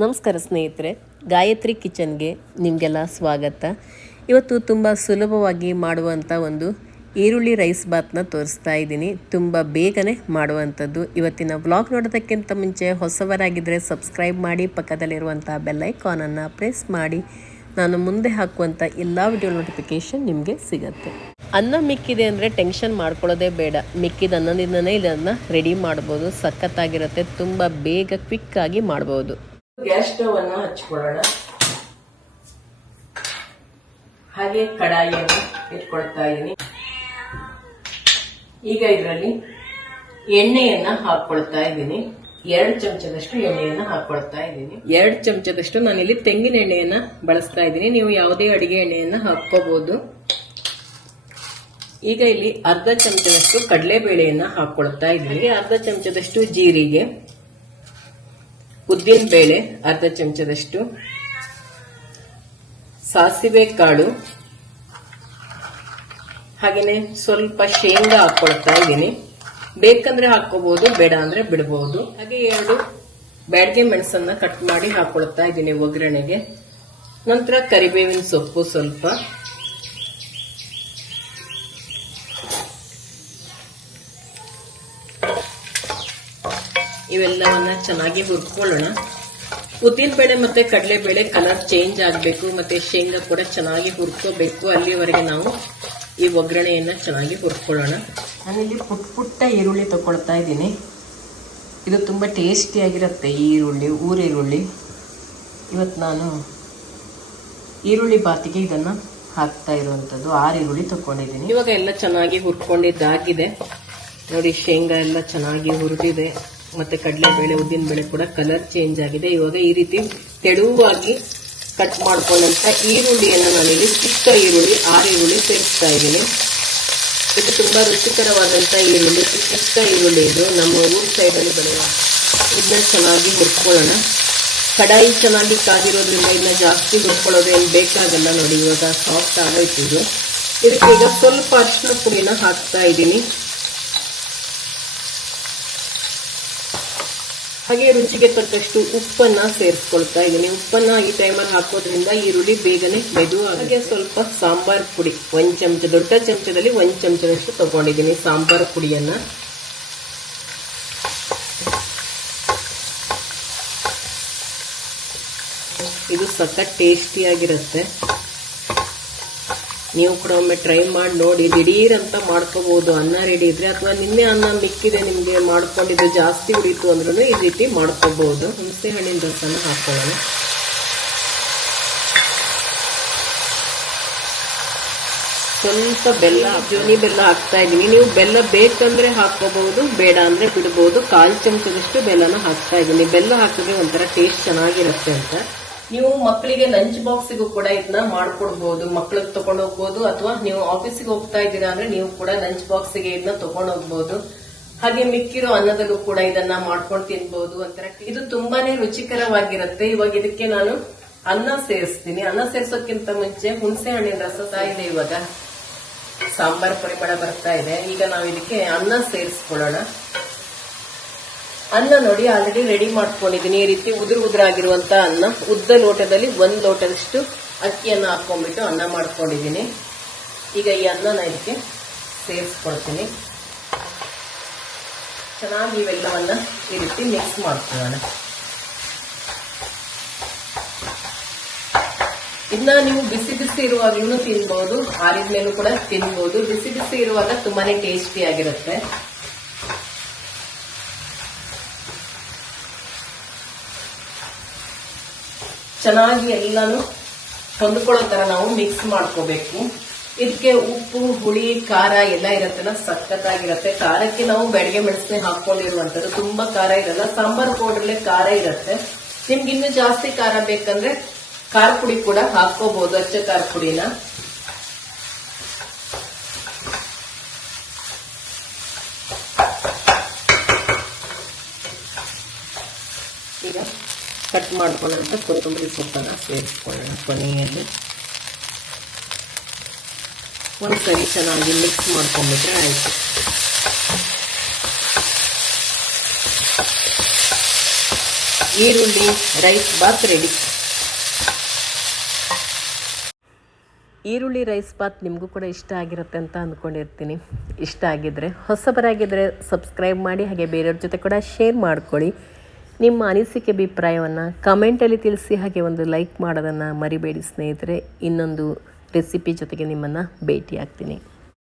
ನಮಸ್ಕಾರ ಸ್ನೇಹಿತರೆ, ಗಾಯತ್ರಿ ಕಿಚನ್ಗೆ ನಿಮಗೆಲ್ಲ ಸ್ವಾಗತ. ಇವತ್ತು ತುಂಬ ಸುಲಭವಾಗಿ ಮಾಡುವಂಥ ಒಂದು ಈರುಳ್ಳಿ ರೈಸ್ ಬಾತ್ನ ತೋರಿಸ್ತಾ ಇದ್ದೀನಿ. ತುಂಬ ಬೇಗನೆ ಮಾಡುವಂಥದ್ದು. ಇವತ್ತಿನ ವ್ಲಾಗ್ ನೋಡೋದಕ್ಕಿಂತ ಮುಂಚೆ ಹೊಸವರಾಗಿದ್ದರೆ ಸಬ್ಸ್ಕ್ರೈಬ್ ಮಾಡಿ, ಪಕ್ಕದಲ್ಲಿರುವಂಥ ಬೆಲ್ ಐಕಾನನ್ನು ಪ್ರೆಸ್ ಮಾಡಿ. ನಾನು ಮುಂದೆ ಹಾಕುವಂಥ ಎಲ್ಲ ವಿಡಿಯೋ ನೋಟಿಫಿಕೇಷನ್ ನಿಮಗೆ ಸಿಗುತ್ತೆ. ಅನ್ನ ಮಿಕ್ಕಿದೆ ಅಂದರೆ ಟೆನ್ಷನ್ ಮಾಡ್ಕೊಳ್ಳೋದೇ ಬೇಡ. ಮಿಕ್ಕಿದ ಅನ್ನದಿಂದನೇ ಇದನ್ನು ರೆಡಿ ಮಾಡ್ಬೋದು. ಸಖತ್ತಾಗಿರುತ್ತೆ. ತುಂಬ ಬೇಗ ಕ್ವಿಕ್ಕಾಗಿ ಮಾಡ್ಬೋದು. ಗ್ಯಾಸ್ ಸ್ಟವ್ ಅನ್ನು ಹಚ್ಕೊಳ್ಳೋಣ. ಹಾಗೆ ಕಡಾಯಿಯನ್ನು ಇಟ್ಕೊಳ್ತಾ ಇದ್ದೀನಿ. ಈಗ ಇದರಲ್ಲಿ ಎಣ್ಣೆಯನ್ನ ಹಾಕೊಳ್ತಾ ಇದ್ದೀನಿ. 2 ಚಮಚದಷ್ಟು ಎಣ್ಣೆಯನ್ನ ಹಾಕೊಳ್ತಾ ಇದ್ದೀನಿ. 2 ಚಮಚದಷ್ಟು ನಾನಿಲ್ಲಿ ತೆಂಗಿನ ಎಣ್ಣೆಯನ್ನ ಬಳಸ್ತಾ ಇದ್ದೀನಿ. ನೀವು ಯಾವುದೇ ಅಡಿಗೆ ಎಣ್ಣೆಯನ್ನ ಹಾಕೋಬಹುದು. ಈಗ ಇಲ್ಲಿ ಅರ್ಧ ಚಮಚದಷ್ಟು ಕಡಲೆಬೇಳೆಯನ್ನ ಹಾಕೊಳ್ತಾ ಇದ್ದೀನಿ. ಅರ್ಧ ಚಮಚದಷ್ಟು ಜೀರಿಗೆ, ಉದ್ದಿನ ಬೇಳೆ ಅರ್ಧ ಚಮಚದಷ್ಟು, ಸಾಸಿವೆ ಕಾಳು, ಹಾಗೇನೆ ಸ್ವಲ್ಪ ಶೇಂಗಾ ಹಾಕೊಳ್ತಾ ಇದ್ದೀನಿ. ಬೇಕಂದ್ರೆ ಹಾಕೋಬಹುದು, ಬೇಡ ಅಂದ್ರೆ ಬಿಡಬಹುದು. ಹಾಗೆ 2 ಬ್ಯಾಡಗೆ ಮೆಣಸನ್ನ ಕಟ್ ಮಾಡಿ ಹಾಕೊಳ್ತಾ ಇದ್ದೀನಿ ಒಗ್ಗರಣೆಗೆ. ನಂತರ ಕರಿಬೇವಿನ ಸೊಪ್ಪು ಸ್ವಲ್ಪ, ಇವೆಲ್ಲವನ್ನ ಚೆನ್ನಾಗಿ ಹುರ್ಕೊಳ್ಳೋಣ. ಉದ್ದಿನ ಬೇಳೆ ಮತ್ತೆ ಕಡಲೆಬೇಳೆ ಕಲರ್ ಚೇಂಜ್ ಆಗಬೇಕು, ಮತ್ತೆ ಶೇಂಗಾ ಕೂಡ ಚೆನ್ನಾಗಿ ಹುರ್ಕೋಬೇಕು. ಅಲ್ಲಿವರೆಗೆ ನಾವು ಈ ಒಗ್ಗರಣೆಯನ್ನ ಚೆನ್ನಾಗಿ ಹುರ್ಕೊಳ್ಳೋಣ. ನಾನಿಲ್ಲಿ ಪುಟ್ಟ ಈರುಳ್ಳಿ ತಗೊಳ್ತಾ ಇದ್ದೀನಿ. ಇದು ತುಂಬಾ ಟೇಸ್ಟಿಯಾಗಿರುತ್ತೆ ಈ ಈರುಳ್ಳಿ, ಊರೀರುಳ್ಳಿ. ಇವತ್ತು ನಾನು ಈರುಳ್ಳಿ ಬಾತಿಗೆ ಇದನ್ನ ಹಾಕ್ತಾ ಇರುವಂತದ್ದು. 6 ಈರುಳ್ಳಿ ತಗೊಂಡಿದ್ದೀನಿ. ಇವಾಗ ಎಲ್ಲ ಚೆನ್ನಾಗಿ ಹುರ್ಕೊಂಡಿದ್ದಾಗಿದೆ ನೋಡಿ. ಶೇಂಗಾ ಎಲ್ಲ ಚೆನ್ನಾಗಿ ಹುರಿದಿದೆ, ಮತ್ತೆ ಕಡಲೆಬೇಳೆ ಉದ್ದಿನ ಬೇಳೆ ಕೂಡ ಕಲರ್ ಚೇಂಜ್ ಆಗಿದೆ. ಇವಾಗ ಈ ರೀತಿ ತೆಳುವಾಗಿ ಕಟ್ ಮಾಡ್ಕೊಂಡಂತ ಈರುಳ್ಳಿಯನ್ನು ನಾನಿಲ್ಲಿ ಚಿಕ್ಕ ಈರುಳ್ಳಿ 6 ಈರುಳ್ಳಿ ಸೇರಿಸ್ತಾ ಇದ್ದೀನಿ. ಇದು ತುಂಬಾ ರುಚಿಕರವಾದಂತ ಈರುಳ್ಳಿ, ಚಿಕ್ಕ ಈರುಳ್ಳಿ. ಇದು ನಮ್ಮ ಊರ್ ಸೈಡ್ ಅಲ್ಲಿ ಬೆಳೆಯುವ. ಇದನ್ನ ಚೆನ್ನಾಗಿ ಹುರ್ಕೊಳ್ಳೋಣ. ಕಡಾಯಿ ಚೆನ್ನಾಗಿ ಕಾದಿರೋದ್ರಿಂದ ಇದನ್ನ ಜಾಸ್ತಿ ಹುರ್ಕೊಳ್ಳೋದೇನು ಬೇಕಾಗಲ್ಲ ನೋಡಿ. ಇವಾಗ ಸಾಫ್ಟ್ ಆಗೋಯ್ತು ಇದು. ಇದಕ್ಕೆ ಈಗ ಸ್ವಲ್ಪ ಅರಿಶಿನ ಪುಡಿನ ಹಾಕ್ತಾ ಇದ್ದೀನಿ. ಹಾಗೆ ರುಚಿಗೆ ತಕ್ಕಷ್ಟು ಉಪ್ಪನ್ನ ಸೇರಿಸ್ಕೊಳ್ತಾ ಇದ್ದೀನಿ. ಉಪ್ಪನ್ನ ಈ ಟೈಮಲ್ಲಿ ಹಾಕೋದ್ರಿಂದ ಈರುಳ್ಳಿ ಬೇಗನೆ ಮೆದು. ಹಾಗೆ ಸ್ವಲ್ಪ ಸಾಂಬಾರ್ ಪುಡಿ 1 ಚಮಚ, ದೊಡ್ಡ ಚಮಚದಲ್ಲಿ 1 ಚಮಚದಷ್ಟು ತಗೊಂಡಿದ್ದೀನಿ ಸಾಂಬಾರ್ ಪುಡಿಯನ್ನ. ಇದು ಸಖತ್ ಟೇಸ್ಟಿಯಾಗಿರುತ್ತೆ. ನೀವು ಕೂಡ ಒಮ್ಮೆ ಟ್ರೈ ಮಾಡಿ ನೋಡಿ. ದಿಢೀರ್ ಅಂತ ಮಾಡ್ಕೋಬಹುದು. ಅನ್ನ ರೆಡಿ ಇದ್ರೆ, ಅಥವಾ ನಿನ್ನೆ ಅನ್ನ ಮಿಕ್ಕಿದೆ ನಿಮ್ಗೆ ಮಾಡ್ಕೊಂಡಿದ್ದು ಜಾಸ್ತಿ ಉಳಿತು ಅಂದ್ರೂ ಈ ರೀತಿ ಮಾಡ್ಕೋಬಹುದು. ಹುಣಸೆ ಹಣ್ಣಿನ ರಸನ ಹಾಕೊಳ್ಳೋಣ. ಸ್ವಲ್ಪ ಬೆಲ್ಲ, ಜೋನಿ ಬೆಲ್ಲ ಹಾಕ್ತಾ ಇದ್ದೀನಿ. ನೀವು ಬೆಲ್ಲ ಬೇಕಂದ್ರೆ ಹಾಕೋಬಹುದು, ಬೇಡ ಅಂದ್ರೆ ಬಿಡಬಹುದು. 1/4 ಚಮಚದಷ್ಟು ಬೆಲ್ಲನ ಹಾಕ್ತಾ ಇದ್ದೀನಿ. ಬೆಲ್ಲ ಹಾಕಿದ್ರೆ ಒಂಥರ ಟೇಸ್ಟ್ ಚೆನ್ನಾಗಿರುತ್ತೆ ಅಂತ. ನೀವು ಮಕ್ಕಳಿಗೆ ಲಂಚ್ ಬಾಕ್ಸಿಗೂ ಕೂಡ ಇದನ್ನ ಮಾಡ್ಕೊಡ್ಬಹುದು. ಮಕ್ಕಳಿಗೆ ತಗೊಂಡು ಹೋಗ್ಬೋದು, ಅಥವಾ ನೀವು ಆಫೀಸಿಗೆ ಹೋಗ್ತಾ ಇದ್ದೀರಾ ಅಂದ್ರೆ ನೀವು ಕೂಡ ಲಂಚ್ ಬಾಕ್ಸಿಗೆ ಇದನ್ನ ತಗೊಂಡು ಹೋಗ್ಬೋದು. ಹಾಗೆ ಮಿಕ್ಕಿರೋ ಅನ್ನದಲ್ಲೂ ಕೂಡ ಇದನ್ನ ಮಾಡ್ಕೊಂಡು ತಿನ್ಬಹುದು. ಒಂಥರ ಇದು ತುಂಬಾನೇ ರುಚಿಕರವಾಗಿರುತ್ತೆ. ಇವಾಗ ಇದಕ್ಕೆ ನಾನು ಅನ್ನ ಸೇರಿಸ್ತೀನಿ. ಅನ್ನ ಸೇರ್ಸೋಕ್ಕಿಂತ ಮುಂಚೆ ಹುಣಸೆ ಹಣ್ಣಿನ ರಸ ಇದೆ. ಇವಾಗ ಸಾಂಬಾರ್ ಪರಿಮಳ ಬರ್ತಾ ಇದೆ. ಈಗ ನಾವು ಇದಕ್ಕೆ ಅನ್ನ ಸೇರಿಸ್ಕೊಳ್ಳೋಣ. ಅನ್ನ ನೋಡಿ ಆಲ್ರೆಡಿ ರೆಡಿ ಮಾಡ್ಕೊಂಡಿದ್ದೀನಿ. ಈ ರೀತಿ ಉದುರಾಗಿರುವಂತ ಅನ್ನ. ಉದ್ದ ಲೋಟದಲ್ಲಿ 1 ಲೋಟದಷ್ಟು ಅಕ್ಕಿಯನ್ನ ಹಾಕೊಂಡ್ಬಿಟ್ಟು ಅನ್ನ ಮಾಡ್ಕೊಂಡಿದ್ದೀನಿ. ಈಗ ಈ ಅನ್ನನ ಇದಕ್ಕೆ ಸೇರಿಸ್ಕೊಳ್ತೀನಿ. ಚೆನ್ನಾಗಿ ಇವೆಲ್ಲವನ್ನ ಈ ರೀತಿ ಮಿಕ್ಸ್ ಮಾಡ್ಕೊಳ್ಳೋಣ. ಇದನ್ನ ನೀವು ಬಿಸಿ ಬಿಸಿ ಇರುವಾಗ್ಲೂ ತಿನ್ಬಹುದು, ಆರಿದ್ಮೇಲೂ ಕೂಡ ತಿನ್ಬಹುದು. ಬಿಸಿ ಬಿಸಿ ಇರುವಾಗ ತುಂಬಾನೇ ಟೇಸ್ಟಿ ಆಗಿರುತ್ತೆ. ಚೆನ್ನಾಗಿ ಎಲ್ಲಾನು ಹೊಂದ್ಕೊಳ್ಳೋ ತರ ನಾವು ಮಿಕ್ಸ್ ಮಾಡ್ಕೋಬೇಕು. ಇದಕ್ಕೆ ಉಪ್ಪು, ಹುಳಿ, ಖಾರ ಎಲ್ಲ ಇರತ್ತಲ್ಲ, ಸಖತ್ತಾಗಿರುತ್ತೆ. ಖಾರಕ್ಕೆ ನಾವು ಬ್ಯಾಡಗೆ ಮೆಣಸನ್ನೇ ಹಾಕೊಂಡಿರುವಂತದ್ದು. ತುಂಬಾ ಖಾರ ಇರಲ್ಲ. ಸಾಂಬಾರ್ ಪೌಡರ್ಲೆ ಖಾರ ಇರುತ್ತೆ. ನಿಮ್ಗೆ ಇನ್ನೂ ಜಾಸ್ತಿ ಖಾರ ಬೇಕಂದ್ರೆ ಖಾರ ಪುಡಿ ಕೂಡ ಹಾಕೋಬಹುದು, ಅಚ್ಚ ಖಾರ ಪುಡಿನ. ಈಗ ಕಟ್ ಮಾಡ್ಕೊಳ್ಳೋಂಥ ಕೊತ್ತಂಬರಿ ಸೊಪ್ಪನ್ನು ಸೇರಿಸ್ಕೊಳ್ಳೋಣ. ಕೊನೆಯಲ್ಲಿ ಒಂದ್ಸರಿ ಚೆನ್ನಾಗಿ ಮಿಕ್ಸ್ ಮಾಡ್ಕೊಂಡ್ಬಿಟ್ರೆ ಆಯ್ತು. ಈರುಳ್ಳಿ ರೈಸ್ ಬಾತ್ ರೆಡಿ. ಈರುಳ್ಳಿ ರೈಸ್ ಬಾತ್ ನಿಮಗೂ ಕೂಡ ಇಷ್ಟ ಆಗಿರುತ್ತೆ ಅಂತ ಅಂದ್ಕೊಂಡಿರ್ತೀನಿ. ಇಷ್ಟ ಆಗಿದ್ದರೆ, ಹೊಸಬರಾಗಿದ್ದರೆ ಸಬ್ಸ್ಕ್ರೈಬ್ ಮಾಡಿ, ಹಾಗೆ ಬೇರೆಯವ್ರ ಜೊತೆ ಕೂಡ ಶೇರ್ ಮಾಡ್ಕೊಳ್ಳಿ. ನಿಮ್ಮ ಅನಿಸಿಕೆ ಅಭಿಪ್ರಾಯವನ್ನು ಕಮೆಂಟಲ್ಲಿ ತಿಳಿಸಿ, ಹಾಗೆ ಒಂದು ಲೈಕ್ ಮಾಡೋದನ್ನು ಮರಿಬೇಡಿ ಸ್ನೇಹಿತರೆ. ಇನ್ನೊಂದು ರೆಸಿಪಿ ಜೊತೆಗೆ ನಿಮ್ಮನ್ನು ಭೇಟಿ ಆಗ್ತೀನಿ.